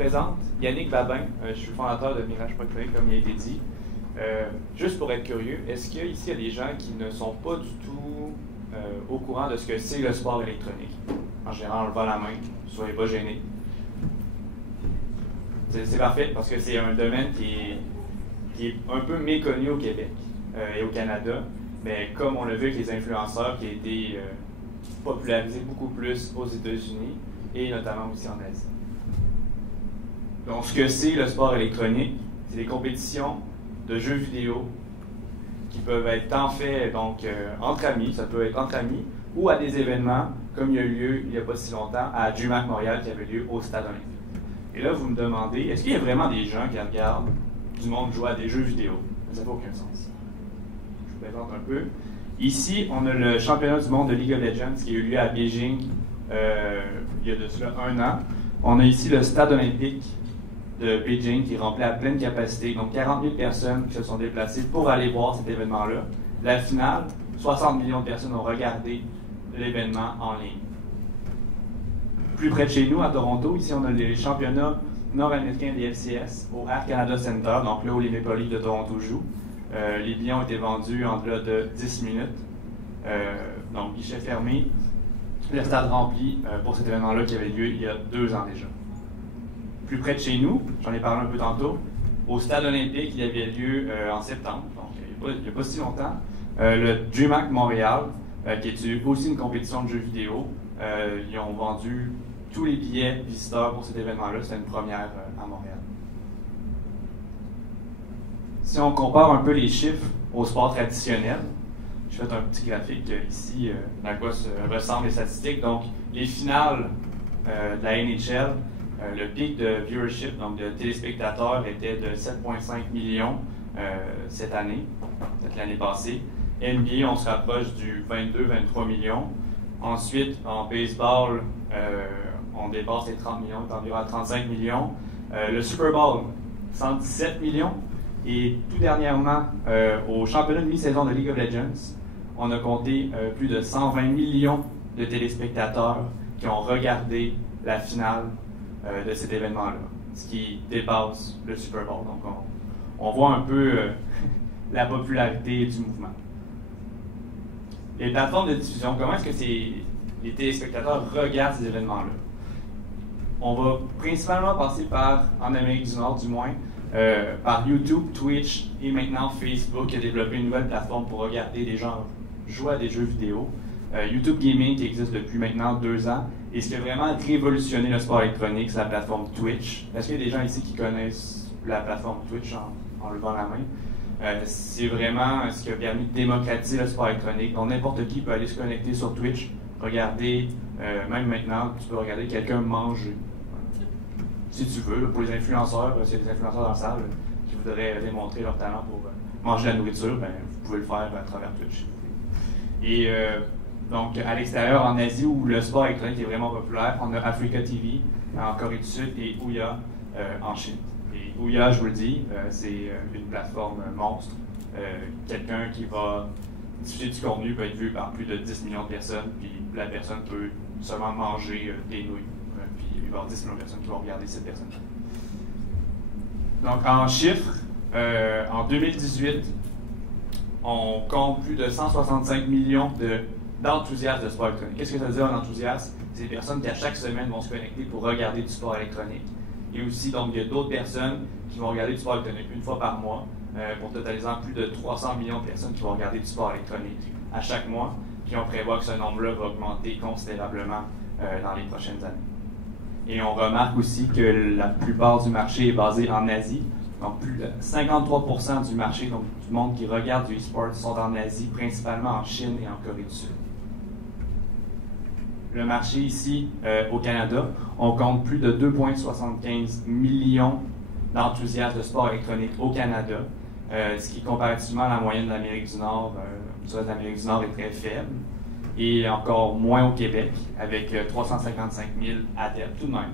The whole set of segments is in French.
présente Yannick Babin, je suis fondateur de Mirage Électronique, comme il a été dit. Juste pour être curieux, est-ce qu'ici, il y a des gens qui ne sont pas du tout au courant de ce que c'est le sport électronique? En général, on levant la main, soyez pas gênés. C'est parfait, parce que c'est un domaine qui est un peu méconnu au Québec et au Canada, mais comme on l'a vu avec les influenceurs, qui a été popularisé beaucoup plus aux États-Unis et notamment aussi en Asie. Donc, ce que c'est le sport électronique, c'est des compétitions de jeux vidéo qui peuvent être tant faits donc, entre amis, ça peut être entre amis, ou à des événements, comme il y a eu lieu il n'y a pas si longtemps à DreamHack Montréal qui avait lieu au Stade olympique. Et là, vous me demandez, est-ce qu'il y a vraiment des gens qui regardent du monde jouer à des jeux vidéo? Ça n'a aucun sens. Je vous présente un peu. Ici, on a le championnat du monde de League of Legends qui a eu lieu à Beijing il y a de cela 1 an. On a ici le Stade olympique de Beijing qui est rempli à pleine capacité, donc 40 000 personnes qui se sont déplacées pour aller voir cet événement-là. La finale, 60 millions de personnes ont regardé l'événement en ligne. Plus près de chez nous, à Toronto, ici on a les championnats nord-américains des LCS au Air Canada Center, donc là où les Maple Leafs de Toronto jouent. Les billets ont été vendus en delà de 10 minutes. Donc, guichet fermé. Le stade rempli pour cet événement-là qui avait lieu il y a 2 ans déjà. Plus près de chez nous, j'en ai parlé un peu tantôt, au Stade olympique, il avait lieu en septembre, donc il n'y a pas si longtemps, le DreamHack Montréal, qui est aussi une compétition de jeux vidéo. Ils ont vendu tous les billets visiteurs pour cet événement-là. C'était une première à Montréal. Si on compare un peu les chiffres au sport traditionnel, je fais un petit graphique ici à quoi ressemblent les statistiques. Donc, les finales de la NHL, le pic de viewership, donc de téléspectateurs, était de 7,5 millions cette année, peut-être l'année passée. NBA, on se rapproche du 22-23 millions. Ensuite, en baseball, on dépasse les 30 millions, on est environ à 35 millions. Le Super Bowl, 117 millions. Et tout dernièrement, au championnat de mi-saison de League of Legends, on a compté plus de 120 millions de téléspectateurs qui ont regardé la finale de cet événement-là, ce qui dépasse le Super Bowl. Donc, on voit un peu la popularité du mouvement. Les plateformes de diffusion, comment est-ce que les téléspectateurs regardent ces événements-là? On va principalement passer par, en Amérique du Nord du moins, par YouTube, Twitch et maintenant Facebook qui a développé une nouvelle plateforme pour regarder des gens jouer à des jeux vidéo. YouTube Gaming qui existe depuis maintenant 2 ans. Et ce qui a vraiment révolutionné le sport électronique, c'est la plateforme Twitch. Est-ce qu'il y a des gens ici qui connaissent la plateforme Twitch en levant la main? C'est vraiment ce qui a permis de démocratiser le sport électronique. Donc n'importe qui peut aller se connecter sur Twitch, regarder, même maintenant, tu peux regarder quelqu'un manger. Si tu veux, pour les influenceurs, s'il y a des influenceurs dans la salle qui voudraient démontrer leur talent pour manger la nourriture, ben, vous pouvez le faire à travers Twitch. Et donc, à l'extérieur, en Asie, où le sport électronique est vraiment populaire, on a Africa TV en Corée du Sud et Ouya en Chine. Et Ouya, je vous le dis, c'est une plateforme monstre. Quelqu'un qui va diffuser du contenu peut être vu par plus de 10 millions de personnes, puis la personne peut seulement manger des nouilles. Puis il va y avoir 10 millions de personnes qui vont regarder cette personne-là. Donc, en chiffres, en 2018, on compte plus de 165 millions d'enthousiastes de sport électronique. Qu'est-ce que ça veut dire un enthousiaste? C'est des personnes qui, à chaque semaine, vont se connecter pour regarder du sport électronique. Et aussi, donc, il y a d'autres personnes qui vont regarder du sport électronique une fois par mois, pour totalisant plus de 300 millions de personnes qui vont regarder du sport électronique à chaque mois. Puis on prévoit que ce nombre-là va augmenter considérablement dans les prochaines années. Et on remarque aussi que la plupart du marché est basé en Asie. Donc, plus de 53% du marché, donc du monde qui regarde du e-sport, sont en Asie, principalement en Chine et en Corée du Sud. Le marché ici, au Canada, on compte plus de 2,75 millions d'enthousiastes de sport électronique au Canada, ce qui, comparativement à la moyenne de l'Amérique du Nord, du reste de l'Amérique du Nord est très faible, et encore moins au Québec, avec 355 000 adeptes tout de même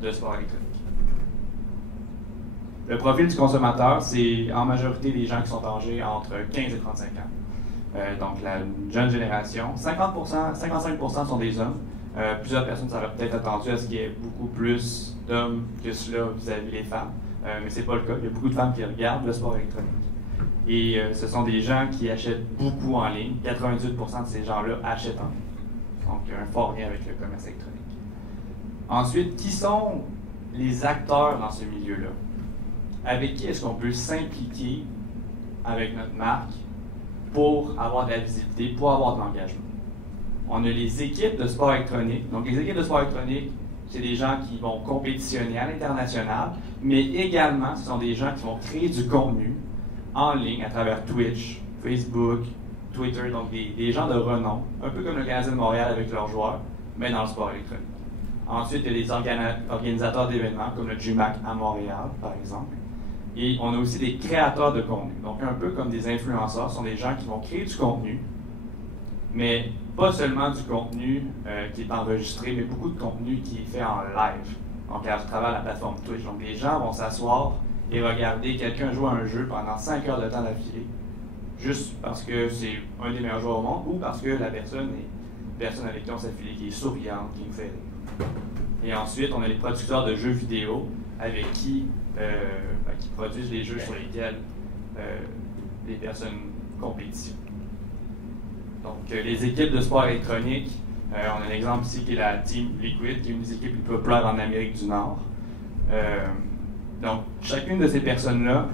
de sport électronique. Le profil du consommateur, c'est en majorité des gens qui sont âgés entre 15 et 35 ans. Donc, la jeune génération. 55% sont des hommes, Plusieurs personnes s'auraient peut-être attendu à ce qu'il y ait beaucoup plus d'hommes que cela vis-à-vis des femmes, mais c'est pas le cas. Il y a beaucoup de femmes qui regardent le sport électronique. Et ce sont des gens qui achètent beaucoup en ligne. 98% de ces gens-là achètent en ligne. Donc, il y a un fort lien avec le commerce électronique. Ensuite, qui sont les acteurs dans ce milieu-là? Avec qui est-ce qu'on peut s'impliquer avec notre marque pour avoir de la visibilité, pour avoir de l'engagement? On a les équipes de sport électronique. Donc, les équipes de sport électronique, c'est des gens qui vont compétitionner à l'international, mais également, ce sont des gens qui vont créer du contenu en ligne à travers Twitch, Facebook, Twitter, donc des gens de renom, un peu comme le Canadien de Montréal avec leurs joueurs, mais dans le sport électronique. Ensuite, il y a des organisateurs d'événements, comme le GMAC à Montréal, par exemple. Et on a aussi des créateurs de contenu. Donc, un peu comme des influenceurs, ce sont des gens qui vont créer du contenu, mais pas seulement du contenu qui est enregistré, mais beaucoup de contenu qui est fait en live, donc à travers la plateforme Twitch. Donc, les gens vont s'asseoir et regarder quelqu'un jouer à un jeu pendant 5 heures de temps d'affilée, juste parce que c'est un des meilleurs joueurs au monde ou parce que la personne est une personne avec qui on s'affilie, qui est souriante, qui nous fait rire. Et ensuite, on a les producteurs de jeux vidéo avec qui produisent les jeux sur lesquels les personnes compétitionnent. Donc, les équipes de sport électronique, on a un exemple ici qui est la Team Liquid, qui est une des équipes les plus populaires en Amérique du Nord. Donc, chacune de ces personnes-là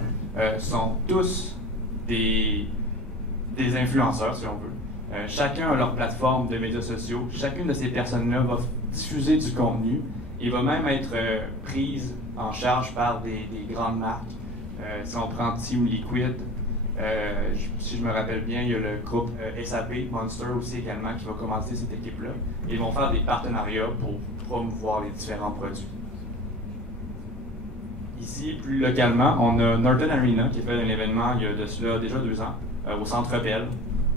sont tous des influenceurs, si on veut. Chacun a leur plateforme de médias sociaux. Chacune de ces personnes-là va diffuser du contenu et va même être prise en charge par des grandes marques. Si on prend Team Liquid, si je me rappelle bien, il y a le groupe SAP, Monster aussi également, qui va commencer cette équipe-là. Ils vont faire des partenariats pour promouvoir les différents produits. Ici, plus localement, on a Norton Arena qui a fait un événement il y a de cela déjà 2 ans, au Centre Bell.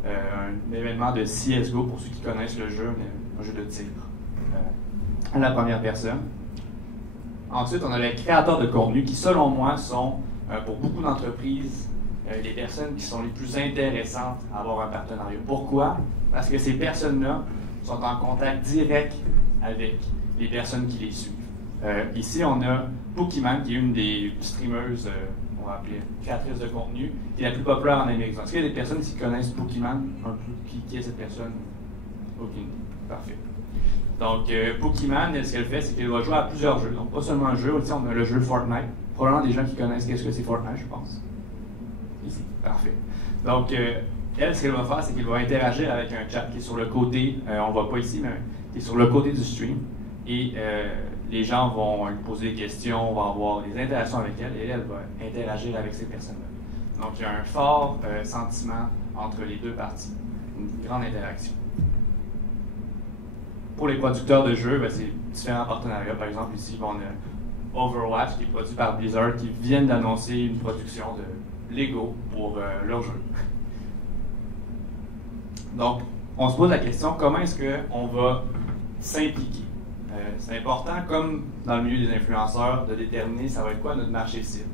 Un événement de CSGO, pour ceux qui connaissent le jeu, un jeu de tir à la première personne. Ensuite, on a les créateurs de contenu qui, selon moi, sont, pour beaucoup d'entreprises, les personnes qui sont les plus intéressantes à avoir un partenariat. Pourquoi? Parce que ces personnes-là sont en contact direct avec les personnes qui les suivent. Ici, on a Pokémon, qui est une des streameuses, on va appeler créatrice de contenu, qui est la plus populaire en Amérique. Est-ce qu'il y a des personnes qui connaissent Pokémon un peu? Qui est cette personne? Aucune. Parfait. Donc, Pokémon, ce qu'elle fait, c'est qu'elle va jouer à plusieurs jeux. Donc, pas seulement un jeu. Ici, on a le jeu Fortnite. Probablement des gens qui connaissent qu'est-ce que c'est Fortnite, je pense. Ici. Parfait. Donc, elle, ce qu'elle va faire, c'est qu'elle va interagir avec un chat qui est sur le côté, on ne le voit pas ici, mais qui est sur le côté du stream. Et les gens vont lui poser des questions, on va avoir des interactions avec elle, et elle va interagir avec ces personnes-là. Donc, il y a un fort sentiment entre les deux parties, une grande interaction. Pour les producteurs de jeux, c'est différents partenariats. Par exemple, ici, on a Overwatch, qui est produit par Blizzard, qui viennent d'annoncer une production de Lego pour leur jeu. Donc, on se pose la question, comment est-ce qu'on va s'impliquer? C'est important, comme dans le milieu des influenceurs, de déterminer ça va être quoi notre marché cible.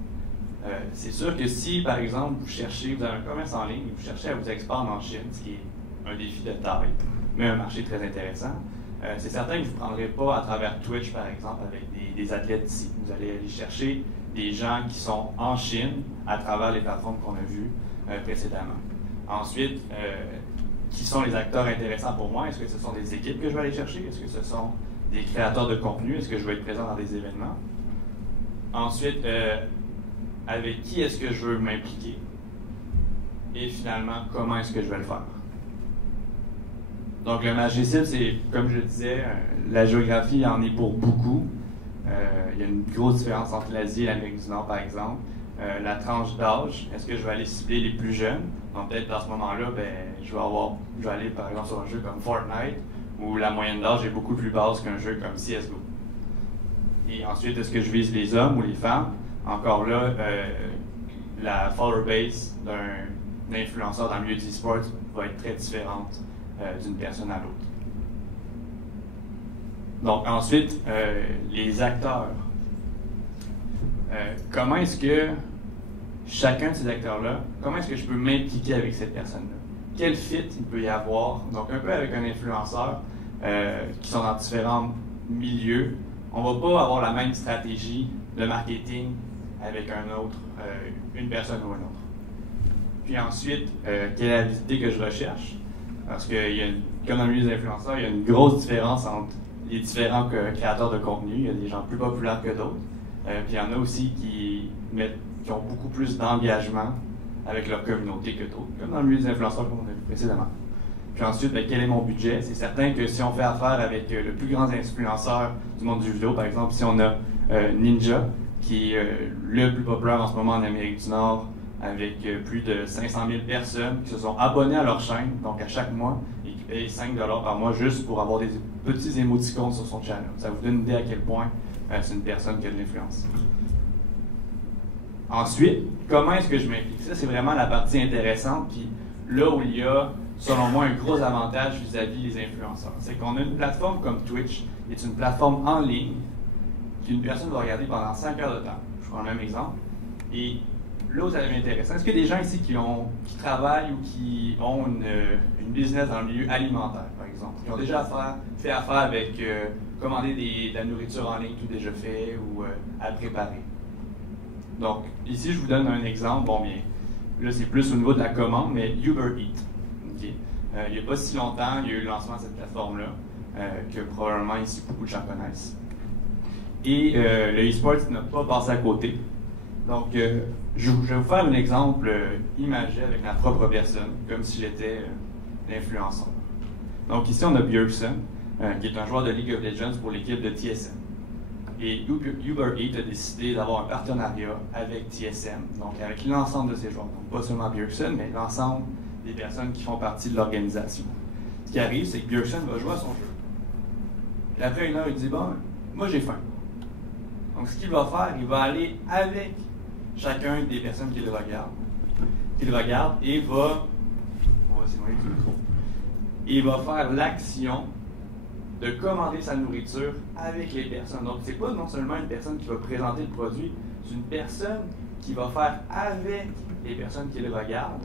C'est sûr que si, par exemple, vous avez un commerce en ligne et vous cherchez à vous expandre en Chine, ce qui est un défi de taille, mais un marché très intéressant, c'est certain que vous ne prendrez pas à travers Twitch, par exemple, avec des athlètes ici. Vous allez aller chercher des gens qui sont en Chine à travers les plateformes qu'on a vues précédemment. Ensuite, qui sont les acteurs intéressants pour moi? Est-ce que ce sont des équipes que je vais aller chercher? Est-ce que ce sont des créateurs de contenu? Est-ce que je vais être présent dans des événements? Ensuite, avec qui est-ce que je veux m'impliquer? Et finalement, comment est-ce que je vais le faire? Donc, le marché cible, c'est, comme je le disais, la géographie en est pour beaucoup. Il y a une grosse différence entre l'Asie et l'Amérique du Nord, par exemple. La tranche d'âge, est-ce que je vais aller cibler les plus jeunes? Donc, peut-être dans ce moment-là, je vais aller, par exemple, sur un jeu comme Fortnite, où la moyenne d'âge est beaucoup plus basse qu'un jeu comme CSGO. Et ensuite, est-ce que je vise les hommes ou les femmes? Encore là, la follower base d'un influenceur dans le milieu du e-sport va être très différente d'une personne à l'autre. Donc ensuite, les acteurs. Comment est-ce que chacun de ces acteurs-là, comment est-ce que je peux m'impliquer avec cette personne-là? Quel fit il peut y avoir? Donc un peu avec un influenceur, qui sont dans différents milieux, on ne va pas avoir la même stratégie de marketing avec une personne ou une autre. Puis ensuite, quelle est la visibilité que je recherche? Parce que, comme dans le milieu des influenceurs, il y a une grosse différence entre les différents créateurs de contenu. Il y a des gens plus populaires que d'autres. Puis il y en a aussi qui ont beaucoup plus d'engagement avec leur communauté que d'autres, comme dans le milieu des influenceurs, comme on a vu précédemment. Puis ensuite, quel est mon budget? C'est certain que si on fait affaire avec le plus grand influenceur du monde du vidéo, par exemple, si on a Ninja, qui est le plus populaire en ce moment en Amérique du Nord, avec plus de 500 000 personnes qui se sont abonnées à leur chaîne, donc à chaque mois, et qui payent 5 $ par mois juste pour avoir des petits émoticônes sur son channel. Ça vous donne une idée à quel point c'est une personne qui a de l'influence. Ensuite, comment est-ce que je m'implique? Ça, c'est vraiment la partie intéressante, puis là où il y a, selon moi, un gros avantage vis-à-vis des influenceurs. C'est qu'on a une plateforme comme Twitch, qui est une plateforme en ligne, qu'une personne va regarder pendant 5 heures de temps. Je prends le même exemple. Et là où ça devient intéressant, est-ce qu'il y a des gens ici qui travaillent ou qui ont une business dans le milieu alimentaire, par exemple, qui ont déjà fait affaire avec commander de la nourriture en ligne tout déjà fait ou à préparer? Donc, ici, je vous donne un exemple. Bon, bien, là, c'est plus au niveau de la commande, mais Uber Eats. Okay. Il n'y a pas si longtemps, il y a eu le lancement de cette plateforme-là, que probablement ici, beaucoup de gens connaissent. Et le e-sport n'a pas passé à côté. Donc, je vais vous faire un exemple imagé avec ma propre personne, comme si j'étais l'influenceur. Donc, ici, on a Bjergsen, qui est un joueur de League of Legends pour l'équipe de TSM. Et Uber Eats a décidé d'avoir un partenariat avec TSM, donc avec l'ensemble de ses joueurs. Donc, pas seulement Bjergsen, mais l'ensemble des personnes qui font partie de l'organisation. Ce qui arrive, c'est que Bjergsen va jouer à son jeu. Et après une heure, il dit, bon, moi j'ai faim. Donc, ce qu'il va faire, il va aller avec chacun des personnes qui le regardent, et on va s'éloigner du micro, et il va faire l'action de commander sa nourriture avec les personnes. Donc, c'est pas non seulement une personne qui va présenter le produit, c'est une personne qui va faire avec les personnes qui le regardent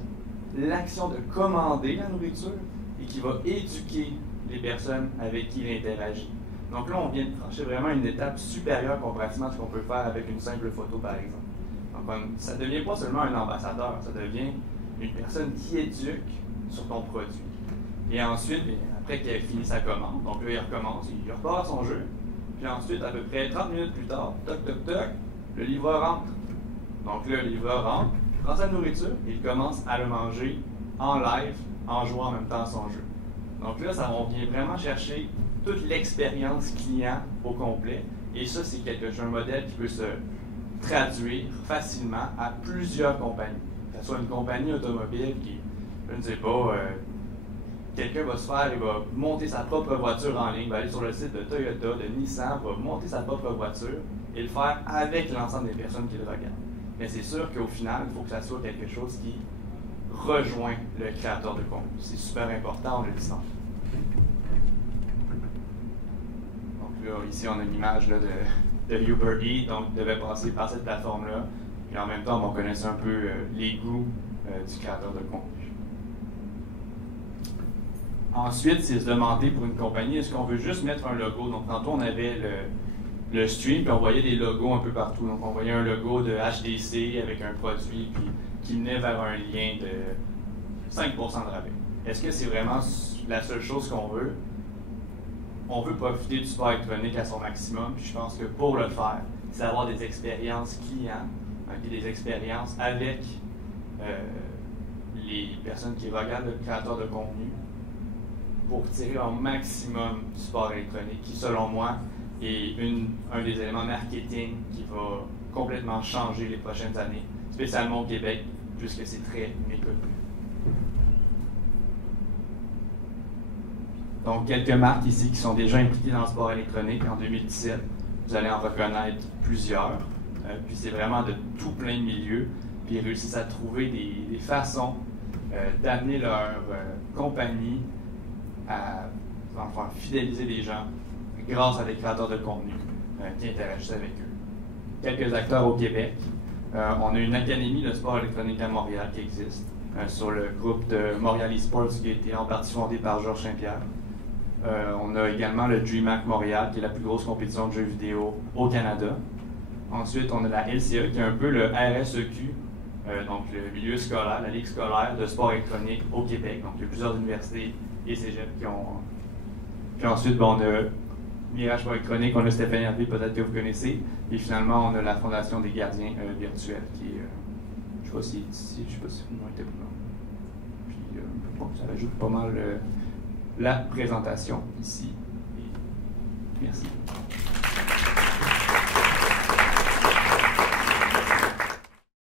l'action de commander la nourriture et qui va éduquer les personnes avec qui il interagit. Donc là, on vient de franchir vraiment une étape supérieure comparativement à ce qu'on peut faire avec une simple photo, par exemple. Donc, ça ne devient pas seulement un ambassadeur, ça devient une personne qui éduque sur ton produit. Et ensuite, après qu'il ait fini sa commande, donc là, il recommence, il repart à son jeu. Puis ensuite, à peu près 30 minutes plus tard, toc, toc, toc, le livreur rentre. Donc là, le livreur rentre, prend sa nourriture et il commence à le manger en live, en jouant en même temps à son jeu. Donc là, on vient vraiment chercher toute l'expérience client au complet. Et ça, c'est un modèle qui peut se traduire facilement à plusieurs compagnies. Que ce soit une compagnie automobile qui, je ne sais pas, quelqu'un va il va monter sa propre voiture en ligne, va aller sur le site de Toyota, de Nissan, va monter sa propre voiture et le faire avec l'ensemble des personnes qui le regardent. Mais c'est sûr qu'au final, il faut que ça soit quelque chose qui rejoint le créateur de contenu. C'est super important, on le dit. Donc là, ici, on a une image là, de Uber Eats, donc il devait passer par cette plateforme-là. Et en même temps, on connaissait un peu les goûts du créateur de contenu. Ensuite, c'est se demander pour une compagnie, est-ce qu'on veut juste mettre un logo? Donc, tantôt, on avait le stream, puis on voyait des logos un peu partout. Donc, on voyait un logo de HDC avec un produit puis, qui menait vers un lien de 5% de rabais. Est-ce que c'est vraiment la seule chose qu'on veut? On veut profiter du sport électronique à son maximum, puis je pense que pour le faire, c'est avoir des expériences clients, et des expériences avec les personnes qui regardent le créateur de contenu pour tirer un maximum du sport électronique qui, selon moi, est un des éléments marketing qui va complètement changer les prochaines années, spécialement au Québec, puisque c'est très méconnu. Donc, quelques marques ici qui sont déjà impliquées dans le sport électronique. En 2017, vous allez en reconnaître plusieurs. Puis c'est vraiment de tout plein de milieux. Puis ils réussissent à trouver des façons d'amener leur compagnie à fidéliser les gens grâce à des créateurs de contenu qui interagissent avec eux. Quelques acteurs au Québec. On a une académie de sport électronique à Montréal qui existe sur le groupe de Montréal eSports qui a été en partie fondé par Georges Saint-Pierre. On a également le DreamHack Montréal, qui est la plus grosse compétition de jeux vidéo au Canada. Ensuite, on a la LCA, qui est un peu le RSEQ, donc le milieu scolaire, la Ligue scolaire de sport électronique au Québec. Donc, il y a plusieurs universités et cégeps qui ont... Puis ensuite, on a Mirage Sport électronique, on a Stéphanie Hervé, peut-être que vous connaissez. Et finalement, on a la Fondation des gardiens virtuels, qui est... je ne sais pas si ici, je ne sais pas si vous n'êtes pas. Puis, bon, ça ajoute pas mal la présentation ici. Et merci.